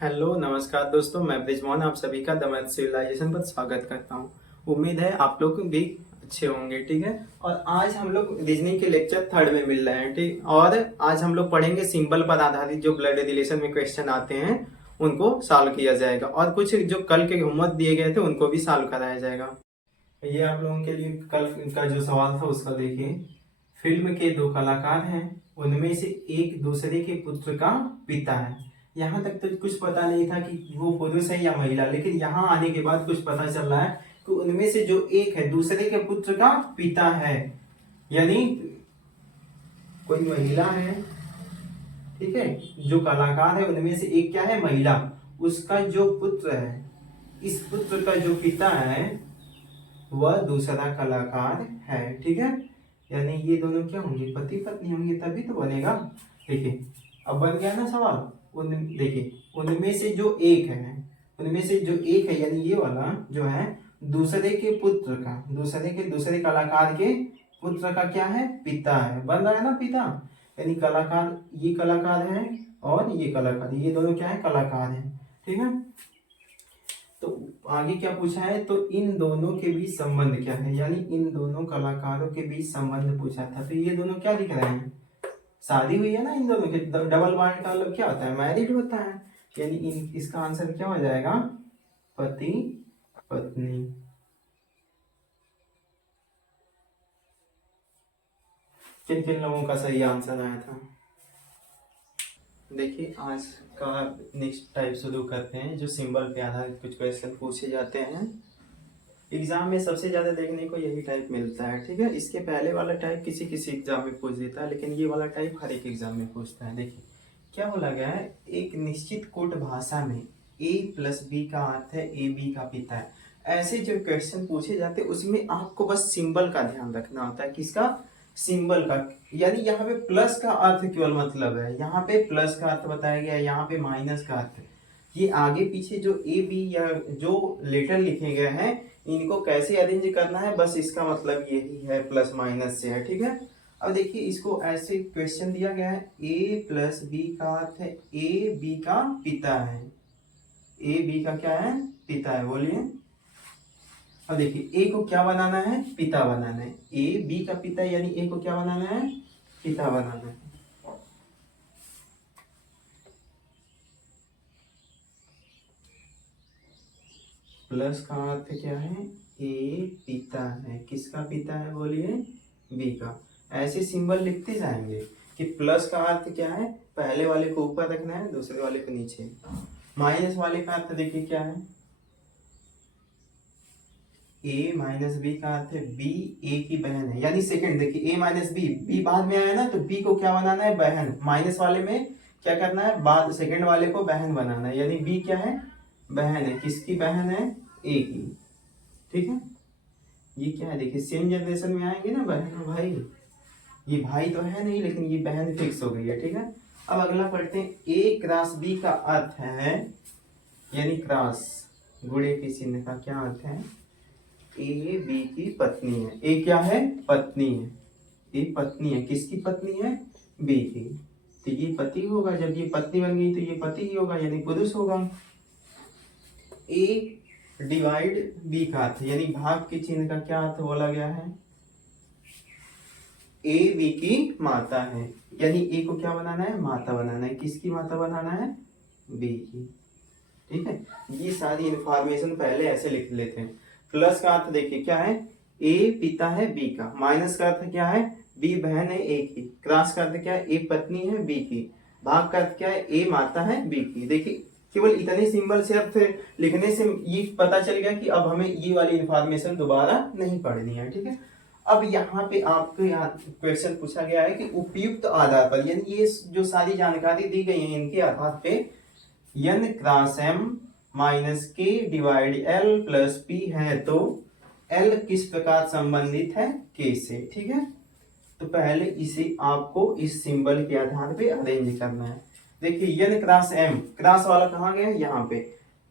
Hello नमस्कार दोस्तों, मैं ब्रिजमोहन आप सभी का द मैथ सिविलाइजेशन पर स्वागत करता हूँ। उम्मीद है आप लोग भी अच्छे होंगे। ठीक है। और आज हम लोग रीजनिंग के लेक्चर थर्ड में मिल रहे हैं। ठीक। और आज हम लोग पढ़ेंगे सिंबल पर आधारित जो ब्लड रिलेशन में क्वेश्चन आते हैं उनको सॉल्व किया जाएगा, और कुछ जो कल के होमवर्क दिए गए थे उनको भी सॉल्व कराया जाएगा। ये आप लोगों के लिए कल का जो सवाल था उसका देखिए। फिल्म के दो कलाकार हैं, उनमें से एक दूसरे के पुत्र का पिता है। यहाँ तक तो कुछ पता नहीं था कि वो पुरुष है या महिला, लेकिन यहाँ आने के बाद कुछ पता चल रहा है कि उनमें से जो एक है दूसरे के पुत्र का पिता है, यानी कोई महिला है। ठीक है। जो कलाकार है उनमें से एक क्या है, महिला। उसका जो पुत्र है, इस पुत्र का जो पिता है वह दूसरा कलाकार है। ठीक है। यानी ये दोनों क्या होंगे, पति पत्नी होंगे, तभी तो बनेगा। देखिए अब बन गया ना सवाल। उन देखिए उनमें से जो एक है, उनमें से जो एक है यानी ये वाला जो है दूसरे के पुत्र का, दूसरे कलाकार के पुत्र का क्या है, पिता है। बन रहा है ना पिता। यानी कलाकार, ये कलाकार है और ये कलाकार, ये दोनों क्या है, कलाकार है। ठीक है। तो आगे क्या पूछा है, तो इन दोनों के बीच संबंध क्या है, यानी इन दोनों कलाकारों के बीच संबंध पूछा था। तो ये दोनों क्या दिख रहे हैं, शादी हुई है ना इन दोनों की। डबल बॉन्ड का मतलब क्या होता है, मैरिड होता है। यानी इसका आंसर क्या हो जाएगा, पति पत्नी। किन किन लोगों का सही आंसर आया था। देखिए आज का नेक्स्ट टाइप शुरू करते हैं, जो सिंबल पे आधारित कुछ क्वेश्चन पूछे जाते हैं। एग्जाम में सबसे ज्यादा देखने को यही टाइप मिलता है। ठीक है। इसके पहले वाला टाइप किसी किसी एग्जाम में पूछ देता है, लेकिन ये वाला टाइप हर एक एग्जाम में पूछता है। देखिए क्या बोला गया है, एक निश्चित कोट भाषा में a प्लस बी का अर्थ है ए बी का पिता है। ऐसे जो क्वेश्चन पूछे जाते हैं उसमें आपको बस सिंबल का ध्यान रखना होता है। किसका, सिंबल का। यानी यहाँ पे प्लस का अर्थ केवल मतलब है, यहाँ पे प्लस का अर्थ बताया गया है, यहाँ पे माइनस का अर्थ। ये आगे पीछे जो ए बी या जो लेटर लिखे गए हैं इनको कैसे अरेंज करना है, बस इसका मतलब यही है, प्लस माइनस से है। ठीक है। अब देखिए इसको ऐसे क्वेश्चन दिया गया है, ए प्लस बी का अर्थ है ए बी का पिता है। ए बी का क्या है, पिता है। बोलिए। अब देखिए ए को क्या बनाना है, पिता बनाना है। ए बी का पिता यानी ए को क्या बनाना है, पिता बनाना है। प्लस का अर्थ क्या है, ए पिता है। किसका पिता है, बोलिए, बी का। ऐसे सिंबल लिखते जाएंगे कि प्लस का अर्थ क्या है, पहले वाले को ऊपर रखना है, दूसरे वाले को नीचे। माइनस वाले का अर्थ देखिए क्या है, ए माइनस बी का अर्थ है बी ए की बहन है, यानी सेकंड। देखिए ए माइनस बी, बी बाद में आया ना, तो बी को क्या बनाना है, बहन। माइनस वाले में क्या करना है, बाद सेकंड वाले को बहन बनाना है, यानी बी क्या है, बहन है। किसकी बहन है, ए की। ठीक है। ये क्या है, देखिए सेम जनरेशन में आएंगे ना बहन और भाई। ये भाई तो है नहीं, लेकिन ये बहन फिक्स हो गई है। ठीक है। अब अगला पढ़ते हैं, ए क्रॉस बी का अर्थ है, यानी क्रॉस गुणे के चिन्ह का क्या अर्थ है, ए बी की पत्नी है। ए क्या है, पत्नी है। ए पत्नी है, किसकी पत्नी है, बी की। तो ये पति होगा, जब ये पत्नी बन गई तो ये पति ही होगा, यानी पुरुष होगा। ए डिवाइड बी का अर्थ, यानी भाग के चिन्ह का क्या अर्थ बोला गया है, ए बी की माता है। यानी ए को क्या बनाना है, माता बनाना है। किसकी माता बनाना है, बी की। ठीक है। ये सारी इंफॉर्मेशन पहले ऐसे लिख लेते हैं। प्लस का अर्थ देखिए क्या है, ए पिता है बी का। माइनस का अर्थ क्या है, बी बहन है ए की। क्रॉस का अर्थ क्या है, ए पत्नी है बी की। भाग का अर्थ क्या है, ए माता है बी की। देखिए केवल इतने सिंबल से अर्थ लिखने से ये पता चल गया कि अब हमें ये वाली इंफॉर्मेशन दोबारा नहीं पढ़नी है। ठीक है। अब यहाँ पे आपको यहाँ क्वेश्चन पूछा गया है कि उपयुक्त आधार पर, यानी ये जो सारी जानकारी दी गई है इनके आधार पे n क्रॉस m माइनस के डिवाइड l प्लस p है, तो l किस प्रकार संबंधित है k से। ठीक है। तो पहले इसे आपको इस सिंबल के आधार पे अरेंज करना है। देखिए n क्रॉस m, क्रॉस वाला कहाँ गया, यहाँ पे।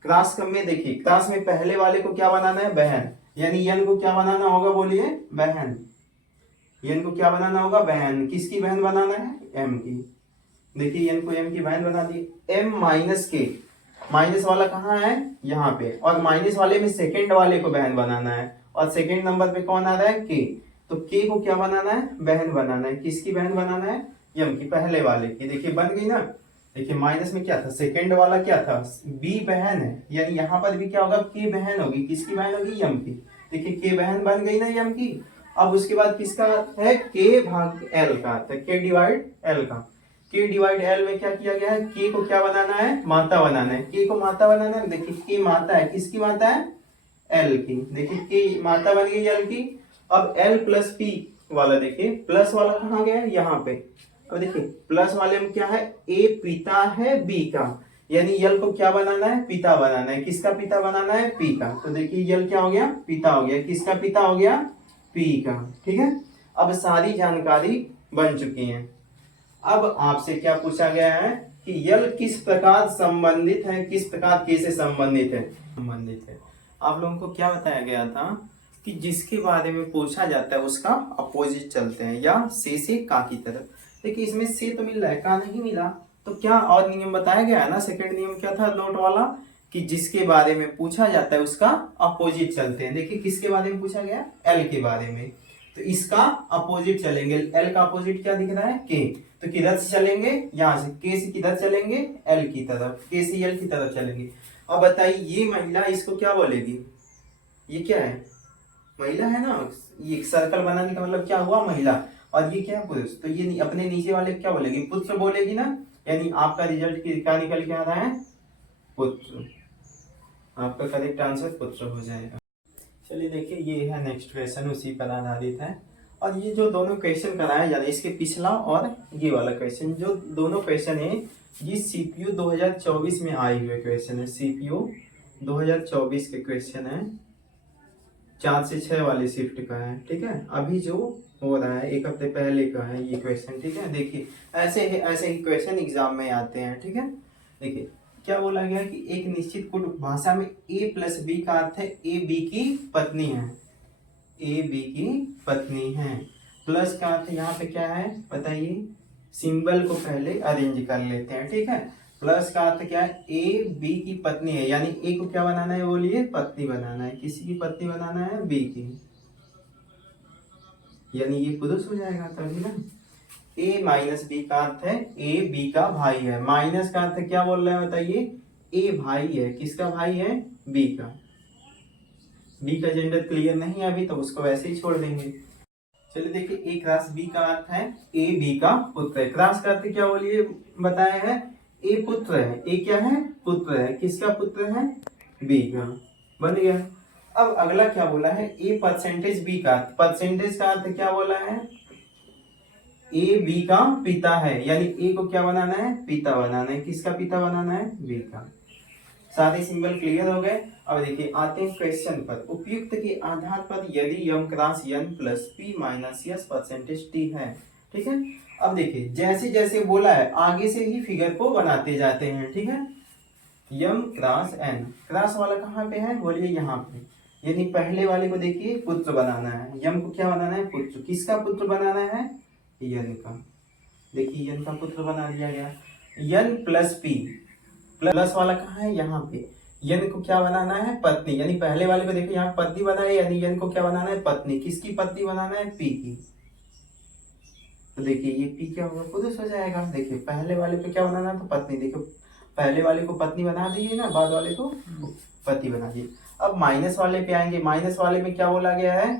क्रॉस में देखिए, क्रॉस में पहले वाले को क्या बनाना है, बहन। यानी n को क्या बनाना होगा, बोलिए, बहन। n को क्या बनाना होगा, बहन। किसकी बहन बनाना है, m की। देखिए n को m की बहन बना दी। m माइनस के, माइनस वाला कहाँ है, यहाँ पे, और माइनस वाले में सेकंड वाले को बहन बनाना है, और सेकंड नंबर पे कौन आ रहा है, के। तो के को क्या बनाना है, बहन बनाना है। किसकी बहन बनाना है, यम की, पहले वाले की। देखिए बन गई ना। देखिए माइनस में क्या था, सेकंड वाला क्या था, बी बहन है, यानी यहाँ पर भी क्या होगा, के बहन होगी। किसकी बहन होगी, यम की। देखिए के बहन बन गई ना यम की। अब उसके बाद किसका है, के भाग एल का, तो के डिवाइड एल का। के डिवाइड एल में क्या किया गया है, के को क्या बनाना है, माता बनाना है। के को माता बनाना है। देखिए के माता है, किसकी माता है, एल की। देखिए के माता बन गई एल की। अब एल प्लस पी वाला, देखिए प्लस वाला कहाँ गया है, यहाँ पे। अब देखिए प्लस वाले में क्या है, ए पिता है बी का, यानी यल को क्या बनाना है, पिता बनाना है। किसका पिता बनाना है, पी का। तो देखिए यल क्या हो गया, पिता हो गया। किसका पिता हो गया, पी का। ठीक है, अब सारी जानकारी बन चुकी है। अब आपसे क्या पूछा गया है कि यल किस प्रकार संबंधित है, किस प्रकार के से संबंधित है। आप लोगों को क्या बताया गया था कि जिसके बारे में पूछा जाता है उसका अपोजिट चलते हैं, या से का की तरफ। देखिए इसमें से तो मिल रहा है, का नहीं मिला, तो क्या और नियम बताया गया है ना। सेकंड नियम क्या था, नोट वाला, कि जिसके बारे में पूछा जाता है उसका अपोजिट चलते हैं। देखिए किसके बारे में पूछा गया, एल के बारे में, तो इसका अपोजिट चलेंगे। एल का अपोजिट क्या दिख रहा है, के। तो किधर से चलेंगे, यहाँ से, के से किधर चलेंगे, एल की तरफ। के से एल की तरफ चलेंगे। अब बताइए ये महिला इसको क्या बोलेगी, ये क्या है, महिला है ना। ये सर्कल बनाने का मतलब क्या हुआ, महिला। और ये क्या है, पुरुष। तो ये अपने नीचे वाले क्या बोलेगी, पुत्र बोलेगी ना। यानी आपका रिजल्ट क्या निकल के आ रहा है, पुत्र। आपका करेक्ट आंसर पुत्र हो जाएगा। चलिए देखिए ये है नेक्स्ट क्वेश्चन, उसी पर आधारित है। और ये जो दोनों क्वेश्चन कराया जा रहा है, इसके पिछला और ये वाला क्वेश्चन, जो दोनों क्वेश्चन है ये सीपीयू 2024 में आए हुए क्वेश्चन है। सीपीयू 2024 के क्वेश्चन है, 4 से 6 वाले शिफ्ट का है। ठीक है, अभी जो हो रहा है 1 हफ्ते पहले का है ये क्वेश्चन। ठीक है, देखिए ऐसे ही क्वेश्चन एग्जाम में आते हैं। ठीक है, देखिए क्या बोला गया कि एक निश्चित कुट भाषा में ए प्लस बी का अर्थ है ए बी की पत्नी है, ए बी की पत्नी है। प्लस का अर्थ यहाँ पे क्या है बताइए, सिंबल को पहले अरेंज कर लेते हैं। ठीक है, प्लस का अर्थ क्या है, ए बी की पत्नी है, यानी ए को क्या बनाना है, बोलिए पत्नी बनाना है। किसी की पत्नी बनाना है, बी की, यानी ये पुरुष हो जाएगा तभी ना। ए माइनस बी का अर्थ है ए बी का भाई है। माइनस का अर्थ क्या बोल रहा है बताइए, ए भाई है, किसका भाई है, बी का। बी का जेंडर क्लियर नहीं है अभी, तो उसको वैसे ही छोड़ देंगे। चलिए देखिए ए क्रॉस बी का अर्थ है ए बी का पुत्र है। क्रॉस का अर्थ क्या बोलिए बताया है, ए पुत्र है, ए क्या है, पुत्र है। किसका पुत्र है, बी का। बन गया। अब अगला क्या बोला है, ए परसेंटेज बी का। परसेंटेज का अर्थ क्या बोला है, ए बी का पिता है, यानी ए को क्या बनाना है, पिता बनाना है। किसका पिता बनाना है, बी का। सारे सिंबल क्लियर हो गए। अब देखिए आते हैं क्वेश्चन पर। उपयुक्त के आधार पर यदि M cross N plus P minus S percentage T है। ठीक है, अब देखिए जैसे जैसे बोला है आगे से ही फिगर को बनाते जाते हैं। ठीक है, यम क्रॉस एन, क्रॉस वाला कहाँ पे है, बोलिए यहाँ पे, यानी पहले वाले को देखिए पुत्र बनाना है। यम को क्या बनाना है, पुत्र। किसका पुत्र बनाना है, यन का। देखिए यन का पुत्र बना दिया गया। यन प्लस पी, प्लस वाला कहाँ है, यहाँ पे। यन को क्या बनाना है, पत्नी, यानी पहले वाले को देखिए यहाँ पत्नी बना है, यानी यन को क्या बनाना है, पत्नी। किसकी पत्नी बनाना है, पी की। तो देखिए ये पी क्या होगा, पुरुष हो जाएगा। देखिए पहले वाले पे क्या बनाना था, पत्नी। देखो पहले वाले को पत्नी बना दीजिए ना, बाद वाले को पति बना दीजिए। अब माइनस वाले पे आएंगे। माइनस वाले में क्या बोला गया है,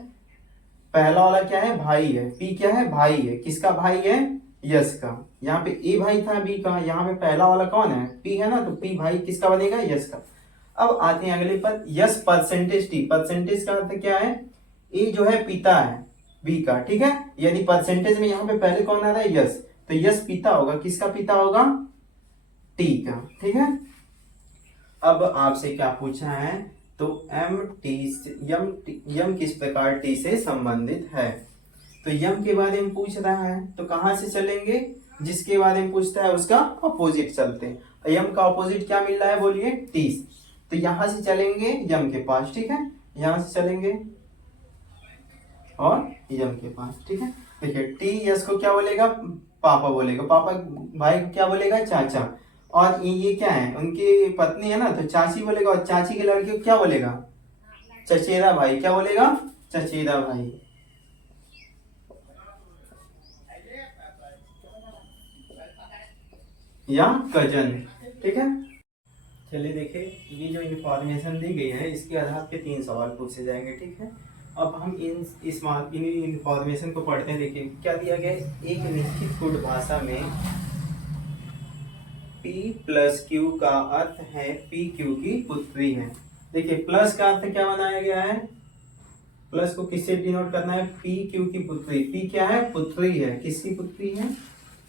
पहला वाला क्या है, भाई है, पी क्या है, भाई है। किसका भाई है, यस का। यहाँ पे ए भाई था बी का, यहाँ पे पहला वाला कौन है, पी है ना, तो पी भाई किसका बनेगा, यस का। अब आते हैं अगले पर, यस परसेंटेज टी। परसेंटेज का अर्थ क्या है, ए जो है पिता है बी का। ठीक है, यानी परसेंटेज में यहाँ पे पहले कौन आ रहा है, यस, तो यस पिता होगा। किसका पिता होगा, टी का। ठीक है, अब आपसे क्या पूछा है, तो एम टी यम किस प्रकार टी से संबंधित है। तो यम के बारे में पूछ रहा है, तो कहां से चलेंगे, जिसके बारे में पूछता है उसका अपोजिट चलते हैं। यम का अपोजिट क्या मिल रहा है, बोलिए टी। तो यहां से चलेंगे यम के पास। ठीक है, यहां से चलेंगे और यम के पास। ठीक है, देखिए टी यस को क्या बोलेगा, पापा बोलेगा, पापा भाई को क्या बोलेगा, चाचा। और ये क्या है, उनकी पत्नी है ना, तो चाची बोलेगा, और चाची के लड़के को क्या बोलेगा, चचेरा भाई। क्या बोलेगा, चचेरा भाई या कजन। ठीक है, चलिए देखिए, ये जो इंफॉर्मेशन दी गई है इसके आधार पे 3 सवाल पूछे जाएंगे। ठीक है, अब हम इन इंफॉर्मेशन को पढ़ते हैं। देखिए क्या दिया गया है, एक निश्चित गुण भाषा में P प्लस क्यू का अर्थ है P क्यू की पुत्री है। देखिए प्लस का अर्थ क्या बनाया गया है, प्लस को किससे डिनोट करना है, P क्यू की पुत्री। P क्या है, पुत्री है, किसकी पुत्री है,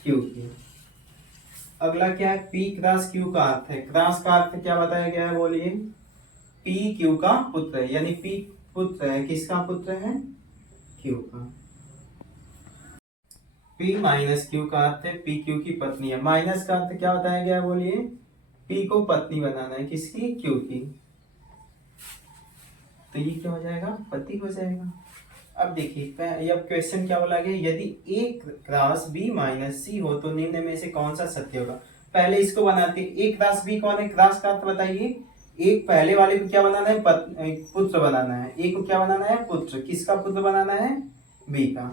Q की। अगला क्या है, P क्रॉस Q का अर्थ है, क्रॉस का अर्थ क्या बताया गया है, बोलिए, P Q का पुत्र है, यानी P पुत्र है, किसका पुत्र है, Q का। P माइनस Q का अर्थ है P Q की पत्नी है। माइनस का अर्थ क्या बताया गया है, बोलिए, P को पत्नी बनाना है, किसकी, Q की। तो ये क्या हो जाएगा, पति हो जाएगा। अब देखिए अब क्वेश्चन क्या बोला गया, यदि A cross B minus C हो तो निम्न में से कौन सा सत्य होगा। पहले इसको बनाते हैं, A क्रॉस B कौन है, क्रॉस का अर्थ बताइए। एक पहले वाले को क्या बनाना है, पुत्र बनाना है। A को क्या बनाना है, पुत्र, किसका पुत्र बनाना है, B का।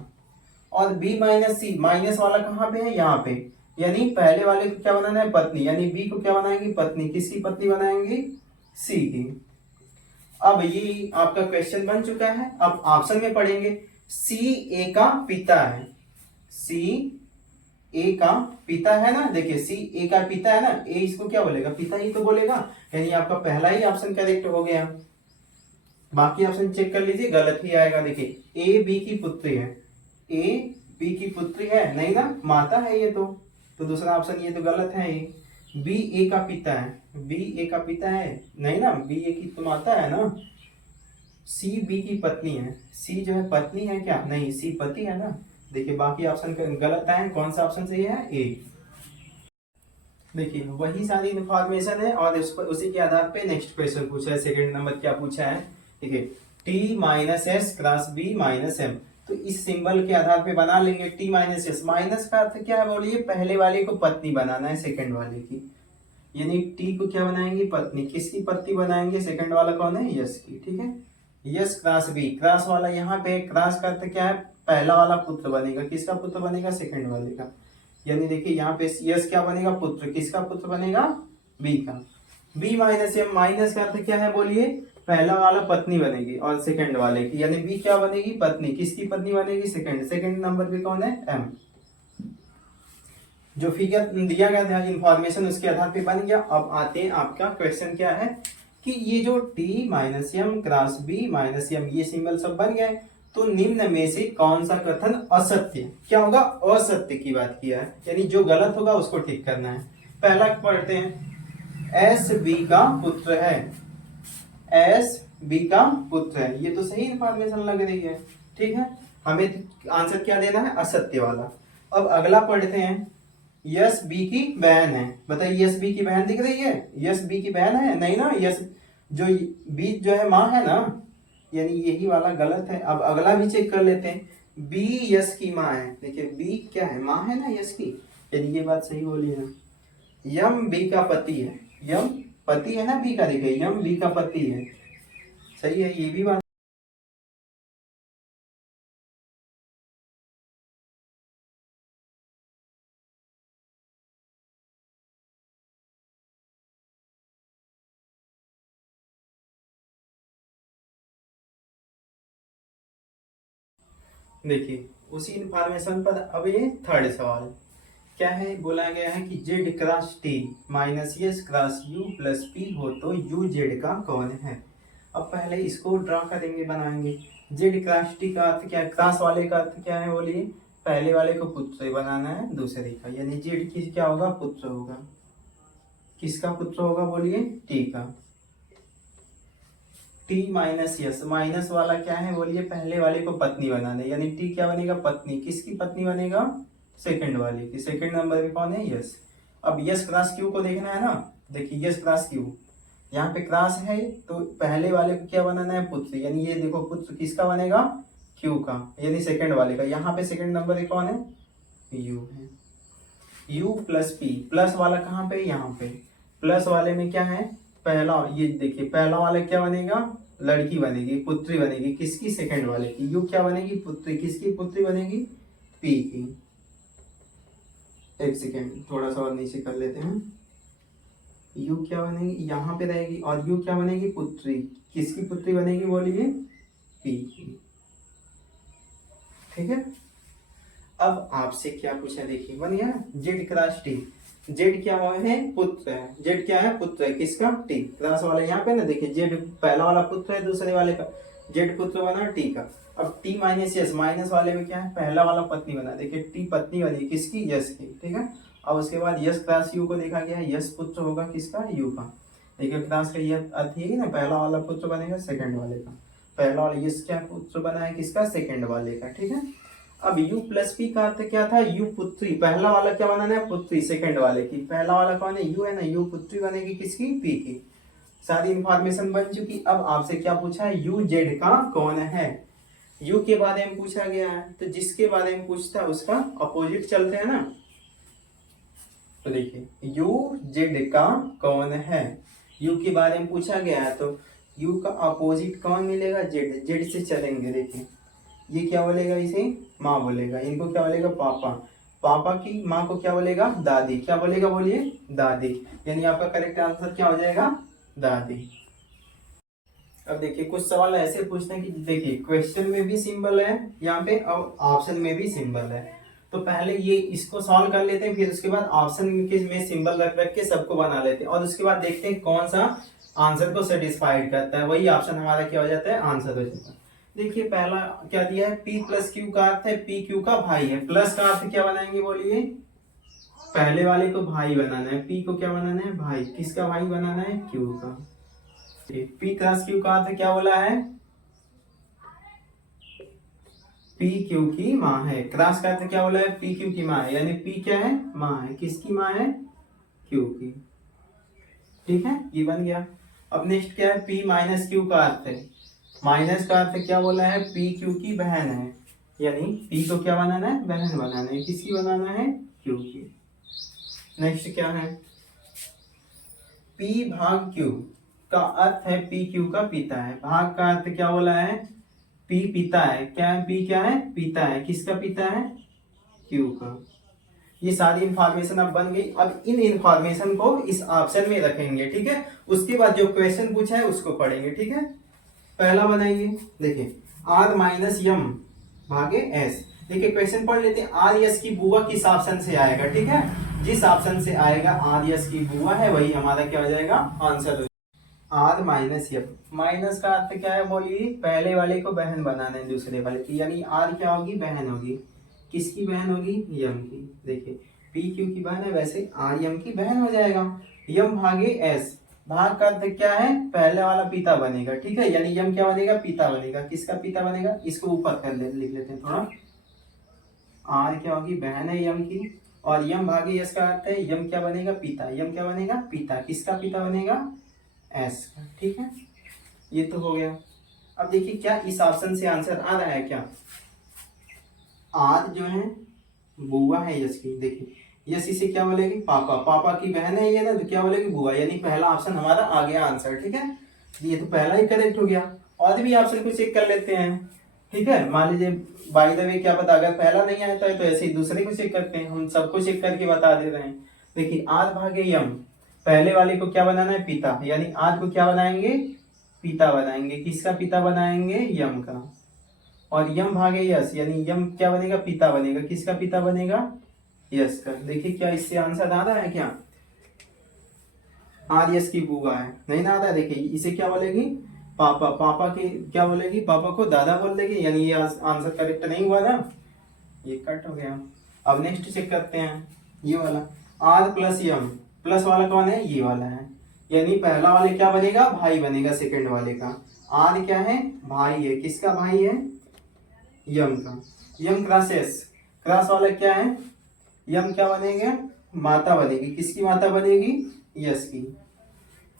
और B माइनस C, माइनस वाला कहाँ पे है, यहाँ पे, यानी पहले वाले को क्या बनाना है, पत्नी, यानी B को क्या बनाएंगे, पत्नी, किसकी पत्नी बनाएंगे, C की। अब ये आपका क्वेश्चन बन चुका है। अब ऑप्शन में पढ़ेंगे, सी ए का पिता है, सी ए का पिता है ना, देखिए सी ए का पिता है ना, ए इसको क्या बोलेगा, पिता ही तो बोलेगा, यानी आपका पहला ही ऑप्शन करेक्ट हो गया। बाकी ऑप्शन चेक कर लीजिए, गलत ही आएगा। देखिए ए बी की पुत्री है, ए बी की पुत्री है नहीं ना, माता है ये तो दूसरा ऑप्शन ये तो गलत है। ये बी ए का पिता है, बी ए का पिता है नहीं ना, बी ए की तो माता है ना। सी बी की पत्नी है, सी जो है पत्नी है क्या, नहीं, सी पति है ना। देखिए बाकी ऑप्शन गलत है, कौन सा ऑप्शन सही है, ए। देखिए वही सारी इंफॉर्मेशन है और उस पर उसी के आधार पे नेक्स्ट क्वेश्चन पूछा है। सेकंड नंबर क्या पूछा है, देखिए T minus S cross B minus M, तो इस सिंबल के आधार पे बना लेंगे टी माइनस एस। माइनस का अर्थ क्या है, बोलिए, पहले वाले को पत्नी बनाना है सेकंड वाले की, यानी टी को क्या बनाएंगे, पत्नी, किसकी पत्नी बनाएंगे, सेकंड वाला कौन है, यस की। ठीक है, यस क्रॉस बी, क्रॉस वाला यहाँ पे, क्रॉस का अर्थ क्या है, पहला वाला पुत्र बनेगा, किसका पुत्र बनेगा, सेकंड वाले का, यानी देखिए यहाँ पे यस क्या बनेगा, पुत्र, किसका पुत्र बनेगा, बी का। बी माइनस एम, माइनस का अर्थ क्या है, बोलिए, पहला वाला पत्नी बनेगी और सेकंड वाले की, यानी बी क्या बनेगी, पत्नी, किसकी पत्नी बनेगी, सेकंड नंबर पे कौन है, एम। जो फिगर दिया गया था इंफॉर्मेशन उसके आधार पे बन गया। अब आते हैं, आपका क्वेश्चन क्या है कि ये जो T minus M cross B minus M, ये सिंबल सब बन गए, तो निम्न में से कौन सा कथन असत्य, क्या होगा, असत्य की बात किया है, यानी जो गलत होगा उसको ठीक करना है। पहला पढ़ते हैं, एस बी का पुत्र है, एस बी का पुत्र है, ये तो सही इंफॉर्मेशन लग रही है। ठीक है, हमें आंसर क्या देना है, असत्य वाला। अब अगला पढ़ते हैं, यस बी की बहन है, बताइए यस बी की बहन दिख रही है, यस बी की बहन है नहीं ना, यस जो बी जो है माँ है ना, यानी यही वाला गलत है। अब अगला भी चेक कर लेते हैं, बी यस की माँ है, देखिए बी क्या है, माँ है ना यस की, यानी ये बात सही बोली है। यम बी का पति है, यम पति है ना बी का, देखिए यम बी का पति है, सही है, ये भी बात। देखिए उसी इंफॉर्मेशन पर अब ये थर्ड सवाल क्या है, बोला गया है कि Z cross T minus S cross you plus P हो तो यू जेड का कौन है। अब पहले इसको ड्रॉ करेंगे, बनाएंगे। जेड क्रॉस टी का अर्थ क्या है, क्रॉस वाले का अर्थ क्या है, बोलिए, पहले वाले को पुत्र बनाना है दूसरे का, यानी जेड की क्या होगा, पुत्र होगा, किसका पुत्र होगा, बोलिए, टी का। टी माइनस यस, माइनस वाला क्या है, बोलिए, पहले वाले को पत्नी बनाना है, यानी टी क्या बनेगा, पत्नी, किसकी पत्नी बनेगा, सेकंड वाले की, सेकंड नंबर पे कौन है, यस। अब यस क्रॉस क्यू को देखना है ना, देखिए यस क्रॉस क्यू, यहाँ पे क्रॉस है तो पहले वाले को क्या बनाना है, पुत्र, यानी ये देखो पुत्र किसका बनेगा, क्यू का, यानी सेकंड वाले का, यहाँ पे सेकंड नंबर पे कौन है, यू है। u प्लस पी, प्लस वाला कहाँ पे, यहाँ पे। प्लस वाले में क्या है, पहला, ये देखिए पहला वाला क्या बनेगा, लड़की बनेगी, पुत्री बनेगी, किसकी, सेकंड वाले की। यू क्या बनेगी, पुत्री, किसकी पुत्री बनेगी, पी की। एक सेकेंड, थोड़ा सा और नीचे कर लेते हैं। यू क्या बनेगी, यहाँ पे रहेगी, और यू क्या बनेगी, पुत्री, किसकी पुत्री बनेगी बोलिए, पी की। ठीक है। अब आपसे क्या पूछा, देखिए बन गया जेड क्रॉस टी। जेड क्या है, पुत्र है। जेड क्या है, पुत्र है, किसका, टी। क्रॉस वाला यहाँ पे ना, देखिए जेड पहला वाला पुत्र है दूसरे वाले का, जेड पुत्र बना टी का। अब टी माइनस यस, माइनस वाले में क्या है, पहला वाला पत्नी बना, देखिए टी पत्नी बनी किसकी, यस की। ठीक है। अब उसके बाद यस क्रॉस यू को देखा गया है, यस पुत्र होगा किसका, यू का। देखिए क्रॉस का ये अर्थ है ना, पहला वाला पुत्र बनेगा सेकंड वाले का। पहला वाला यस क्या पुत्र बना है, किसका, सेकंड वाले का। ठीक है। अब u प्लस पी का अर्थ क्या था, u पुत्री, पहला वाला क्या बनाना है, पुत्री, सेकंड वाले की। पहला वाला कौन है, u है ना, u पुत्री बनेगी किसकी, p की। सारी इंफॉर्मेशन बन चुकी। अब आपसे क्या पूछा है, u z का कौन है। u के बारे में पूछा गया है, तो जिसके बारे में पूछता है उसका अपोजिट चलते हैं ना। तो देखिए u z का कौन है, u के बारे में पूछा गया है, तो u का अपोजिट कौन मिलेगा, z। z से चलेंगे। देखिए ये क्या बोलेगा, इसे माँ बोलेगा, इनको क्या बोलेगा, पापा। पापा की माँ को क्या बोलेगा, दादी। क्या बोलेगा बोलिए, दादी। यानी आपका करेक्ट आंसर क्या हो जाएगा, दादी। अब देखिए कुछ सवाल ऐसे पूछते हैं कि देखिए क्वेश्चन में भी सिंबल है यहाँ पे और ऑप्शन में भी सिंबल है। तो पहले ये इसको सॉल्व कर लेते हैं, फिर उसके बाद ऑप्शन के में सिंबल रख रख के सबको बना लेते हैं, और उसके बाद देखते हैं कौन सा आंसर को सेटिस्फाइड करता है, वही ऑप्शन हमारा क्या हो जाता है, आंसर हो जाता है। देखिए पहला क्या दिया है, P प्लस क्यू का अर्थ है P क्यू का भाई है। प्लस का अर्थ क्या बनाएंगे बोलिए, पहले वाले को भाई बनाना है, P को क्या बनाना है, भाई। किसका भाई बनाना है, Q का। P क्रॉस Q का अर्थ क्या बोला है, P Q की माँ है। क्रॉस का अर्थ क्या बोला है, P Q की माँ है, यानी P क्या है, माँ है, किसकी माँ है, Q की। ठीक है, ये बन गया। अब नेक्स्ट क्या है, P माइनस Q का अर्थ है, माइनस का अर्थ क्या बोला है, पी क्यू की बहन है, यानी पी को क्या बनाना है, बहन बनाना है, किसकी बनाना है, क्यू की। नेक्स्ट क्या है, पी भाग क्यू का अर्थ है पी क्यू का पिता है। भाग का अर्थ क्या बोला है, पी पिता है, क्या है, पी क्या है, पिता है, किसका पिता है, क्यू का। ये सारी इंफॉर्मेशन अब बन गई। अब इन इंफॉर्मेशन को इस ऑप्शन में रखेंगे। ठीक है। उसके बाद जो क्वेश्चन पूछा है उसको पढ़ेंगे। ठीक है। पहला बनाएंगे, देखिए आर माइनस यम भागे एस। देखिए क्वेश्चन पढ़ लेते हैं, आर यस की बुआ किस ऑप्शन से आएगा। ठीक है, जिस ऑप्शन से आएगा आर यस की बुआ है वही हमारा क्या हो जाएगा, आंसर हो। आर माइनस यम, माइनस का अर्थ क्या है बोलिए, पहले वाले को बहन बनाना है दूसरे वाले की, यानी आर क्या होगी, बहन होगी, किसकी बहन होगी, यम की। देखिए पी क्यू की बहन है, वैसे आर यम की बहन हो जाएगा। यम भागे एस, भाग का अर्थ क्या है, पहले वाला पिता बनेगा। ठीक है, यानी यम क्या बनेगा, पिता बनेगा, किसका पिता बनेगा, इसको ऊपर कर लिख लेते हैं थोड़ा। आर क्या होगी, बहन है यम की, और यम भागे यस का अर्थ है यम क्या बनेगा, पिता। यम क्या बनेगा, पिता, किसका पिता बनेगा, एस का। ठीक है, ये तो हो गया। अब देखिए क्या इस ऑप्शन से आंसर आ रहा है क्या, आर जो है बुआ है यस की। देखिए यस इसे क्या बोलेगी, पापा, पापा की बहन है ये ना, तो क्या बोलेगी, बुआ, यानी पहला ऑप्शन हमारा आ गया आंसर। ठीक है, ये तो पहला ही करेक्ट हो गया। और भी ऑप्शन को चेक कर लेते हैं। ठीक है, मान लीजिए बाय द वे क्या पता अगर पहला नहीं आता है तो ऐसे ही दूसरे को चेक करते हैं, हम सबको चेक करके बता दे रहे हैं। देखिए आर भागे यम, पहले वाले को क्या बनाना है, पिता, यानी आर को क्या बनाएंगे, पिता बनाएंगे, किसका पिता बनाएंगे, यम का। और यम भागे यस, यानी यम क्या बनेगा, पिता बनेगा, किसका पिता बनेगा, यस का। देखिए क्या इससे आंसर आ रहा है क्या, आर यस की बुआ है, नहीं ना आता है। देखिए इसे क्या बोलेगी, पापा, पापा की क्या बोलेगी, पापा को दादा बोल देगी, यानी ये आंसर करेक्ट नहीं हुआ ना, ये कट हो गया। अब नेक्स्ट चेक करते हैं, ये वाला आर प्लस यम, प्लस वाला कौन है, ये वाला है, यानी पहला वाले क्या बनेगा, भाई बनेगा सेकंड वाले का। आर क्या है, भाई है, किसका भाई है, यम का। यम क्रॉस एस, क्रॉस वाला क्या है, यम क्या बनेगा, माता बनेगी, किसकी माता बनेगी, यस की।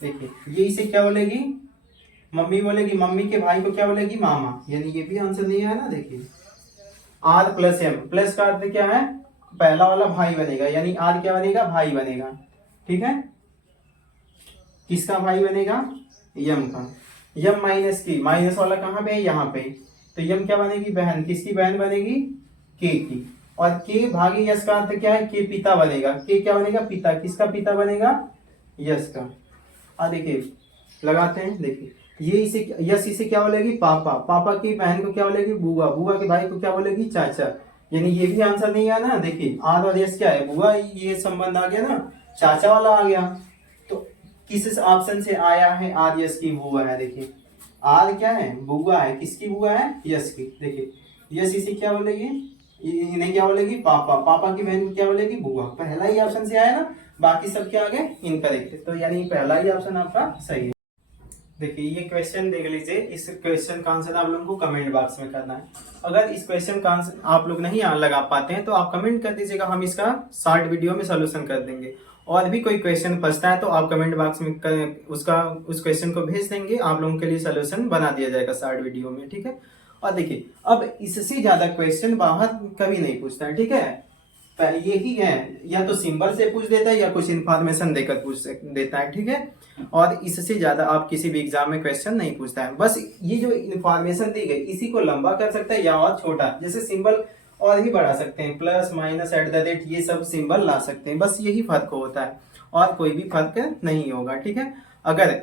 देखिए ये इसे क्या बोलेगी, मम्मी बोलेगी, मम्मी के भाई को क्या बोलेगी, मामा, यानी ये भी आंसर नहीं आया ना। देखिए आर प्लस एम, प्लस का अर्थ क्या है, पहला वाला भाई बनेगा, यानी आर क्या बनेगा, भाई बनेगा। ठीक है, किसका भाई बनेगा, यम का। यम माइनस की, माइनस वाला कहाँ पे है, यहाँ पे। तो यम क्या बनेगी, बहन। किसकी बहन बनेगी, के की। और के भागी यश का अर्थ क्या है, के पिता बनेगा। के क्या बनेगा, पिता। किसका पिता बनेगा, यश का। देखिए लगाते हैं, देखिए ये इसे यश इसे क्या बोलेगी, पापा। पापा की बहन को क्या बोलेगी, बुआ। बुआ के भाई को क्या बोलेगी, चाचा। यानी ये भी आंसर नहीं आया ना। देखिए आर और यश क्या है, बुआ, ये संबंध आ गया ना, चाचा वाला आ गया। तो किस ऑप्शन से आया है, आर यश की बुआ है। देखिए आर क्या है, बुआ है। किसकी बुआ है, यश की। देखिए यश इसे क्या बोलेगी, इन्हें क्या बोलेगी, पापा। पापा की बहन को क्या बोलेगी, बुआ। पहला ही ऑप्शन से आया ना, बाकी सब क्या आ गए, इनकरेक्ट। तो यानी पहला ही ऑप्शन आपका सही है। देखिए ये क्वेश्चन देख लीजिए, इस क्वेश्चन का आंसर आप लोगों को कमेंट बॉक्स में करना है। अगर इस क्वेश्चन का आंसर आप लोग नहीं लगा पाते हैं तो आप कमेंट कर दीजिएगा, हम इसका शॉर्ट वीडियो में सोल्यूशन कर देंगे। और भी कोई क्वेश्चन फंसता है तो आप कमेंट बॉक्स में उस क्वेश्चन को भेज देंगे, आप लोगों के लिए सोल्यूशन बना दिया जाएगा शॉर्ट वीडियो में। ठीक है, और देखिए अब इससे ज्यादा क्वेश्चन बाहर कभी नहीं पूछता है। ठीक है, यही है, या तो सिंबल से पूछ देता है या कुछ इन्फॉर्मेशन देकर पूछ देता है। ठीक है, और इससे ज्यादा आप किसी भी एग्जाम में क्वेश्चन नहीं पूछता है। बस ये जो इन्फॉर्मेशन दी गई इसी को लंबा कर सकता है या और छोटा, जैसे सिंबल और भी बढ़ा सकते हैं, plus minus at the rate, ये सब सिंबल ला सकते हैं। बस यही फर्क होता है और कोई भी फर्क नहीं होगा। ठीक है, अगर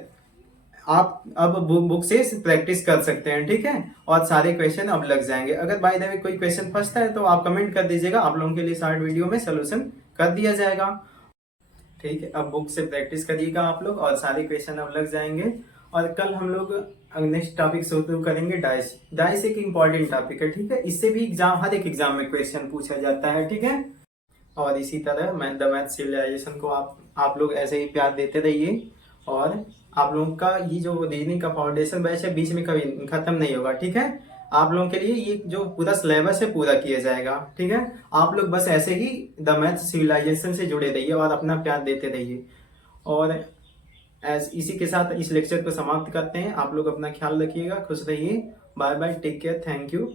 आप अब बुक से प्रैक्टिस कर सकते हैं। ठीक है, और सारे क्वेश्चन अब लग जाएंगे। अगर बाय द वे कोई क्वेश्चन फंसता है तो आप कमेंट कर दीजिएगा, आप लोगों के लिए शॉर्ट वीडियो में सोल्यूशन कर दिया जाएगा। ठीक है, अब बुक से प्रैक्टिस करिएगा आप लोग और सारे क्वेश्चन अब लग जाएंगे। और कल हम लोग नेक्स्ट टॉपिक शुरू करेंगे, डाइस। डाइस एक इम्पॉर्टेंट टॉपिक है। ठीक है, इससे भी एग्जाम, हर एक एग्जाम में क्वेश्चन पूछा जाता है। ठीक है, और इसी तरह द मैथ सिविलाइजेशन को आप लोग ऐसे ही प्यार देते रहिए। और आप लोगों का ये जो रीजनिंग का फाउंडेशन बैच है बीच में कभी खत्म नहीं होगा। ठीक है, आप लोगों के लिए ये जो पूरा सिलेबस है पूरा किया जाएगा। ठीक है, आप लोग बस ऐसे ही द मैथ सिविलाइजेशन से जुड़े रहिए और अपना प्यार देते रहिए। और इसी के साथ इस लेक्चर को समाप्त करते हैं। आप लोग अपना ख्याल रखिएगा, खुश रहिए। Bye bye, take care, thank you.